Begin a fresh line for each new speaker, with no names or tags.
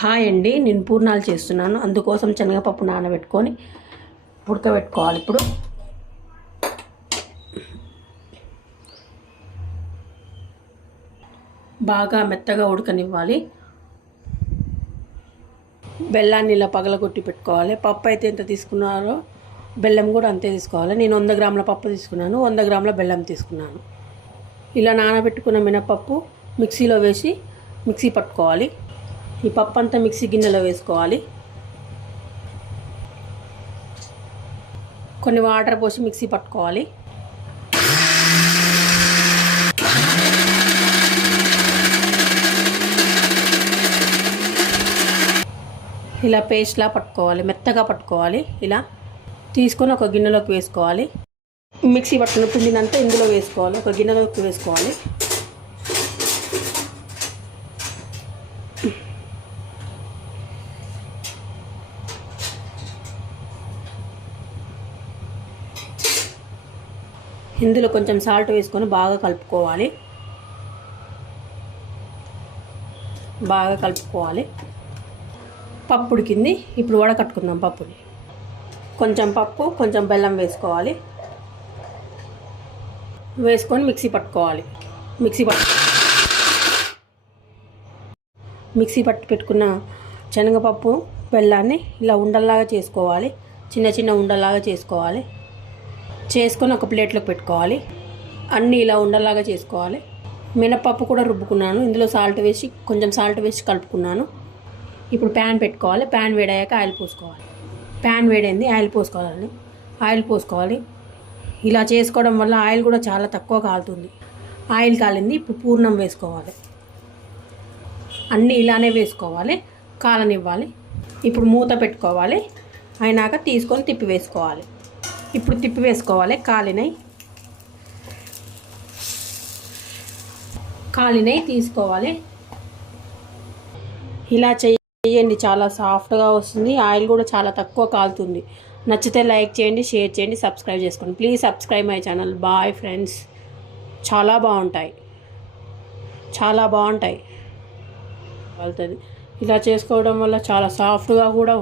Hi అండి నేను పూర్ణాలు చేస్తున్నాను. అందుకోసం శనగపప్పు నానబెట్టుకొని ఉడకబెట్టుకోవాలి ఇప్పుడు. బాగా మెత్తగా ఉడకనివ్వాలి. బెల్లాన్ని ఇలా పగలగొట్టి పెట్టుకోవాలి. పప్పు అయితే ఎంత తీసుకున్నారో బెల్లం కూడా అంతే తీసుకోవాలి. నేను వంద గ్రాముల పప్పు తీసుకున్నాను. వంద గ్రాముల బెల్లం తీసుకున్నాను. ఇలా నానబెట్టుకున్న మినపప్పు మిక్సీలో వేసి మిక్సీ పట్టుకోవాలి. ఈ పప్పు అంతా మిక్సీ గిన్నెలో వేసుకోవాలి. కొన్ని వాటర్ పోసి మిక్సీ పట్టుకోవాలి. ఇలా పేస్ట్లా పట్టుకోవాలి మెత్తగా పట్టుకోవాలి ఇలా. తీసుకొని ఒక గిన్నెలోకి వేసుకోవాలి. మిక్సీ పట్టుకున్న పిండినంతా ఇందులో వేసుకోవాలి ఒక గిన్నెలోకి వేసుకోవాలి. ఇందులో కొంచెం సాల్ట్ వేసుకొని బాగా కలుపుకోవాలి. బాగా కలుపుకోవాలి. పప్పు ఉడికింది ఇప్పుడు వడకట్టుకుందాం పప్పుని. కొంచెం పప్పు కొంచెం బెల్లం వేసుకోవాలి. వేసుకొని మిక్సీ పట్టుకోవాలి. మిక్సీ పట్టు మిక్సీ పట్టు పెట్టుకున్న శనగపప్పు బెల్లాన్ని ఇలా ఉండల్లాగా చేసుకోవాలి. చిన్న చిన్న ఉండల్లాగా చేసుకోవాలి. చేసుకొని ఒక ప్లేట్లోకి పెట్టుకోవాలి. అన్నీ ఇలా ఉండలాగా చేసుకోవాలి. మినపప్పు కూడా రుబ్బుకున్నాను. ఇందులో సాల్ట్ వేసి కొంచెం సాల్ట్ వేసి కలుపుకున్నాను. ఇప్పుడు ప్యాన్ పెట్టుకోవాలి. ప్యాన్ వేడయ్యాక ఆయిల్ పోసుకోవాలి. ప్యాన్ వేడైంది. ఆయిల్ పోసుకోవాలండి. ఆయిల్ పోసుకోవాలి. ఇలా చేసుకోవడం వల్ల ఆయిల్ కూడా చాలా తక్కువ కాలుతుంది. ఆయిల్ కాలింది. ఇప్పుడు పూర్ణం వేసుకోవాలి. అన్నీ ఇలానే వేసుకోవాలి. కాలనివ్వాలి. ఇప్పుడు మూత పెట్టుకోవాలి. అయినాక తీసుకొని తిప్పి వేసుకోవాలి. ఇప్పుడు తిప్పి వేసుకోవాలి కాలినై. కాలినై తీసుకోవాలి. ఇలా చేయండి చాలా సాఫ్ట్గా వస్తుంది. ఆయిల్ కూడా చాలా తక్కువ కాలుతుంది. నచ్చితే లైక్ చేయండి షేర్ చేయండి సబ్స్క్రైబ్ చేసుకోండి. Please subscribe my channel. Bye friends. చాలా బాగుంటాయి. చాలా బాగుంటాయి. వెళ్తుంది ఇలా చేసుకోవడం వల్ల చాలా సాఫ్ట్గా కూడా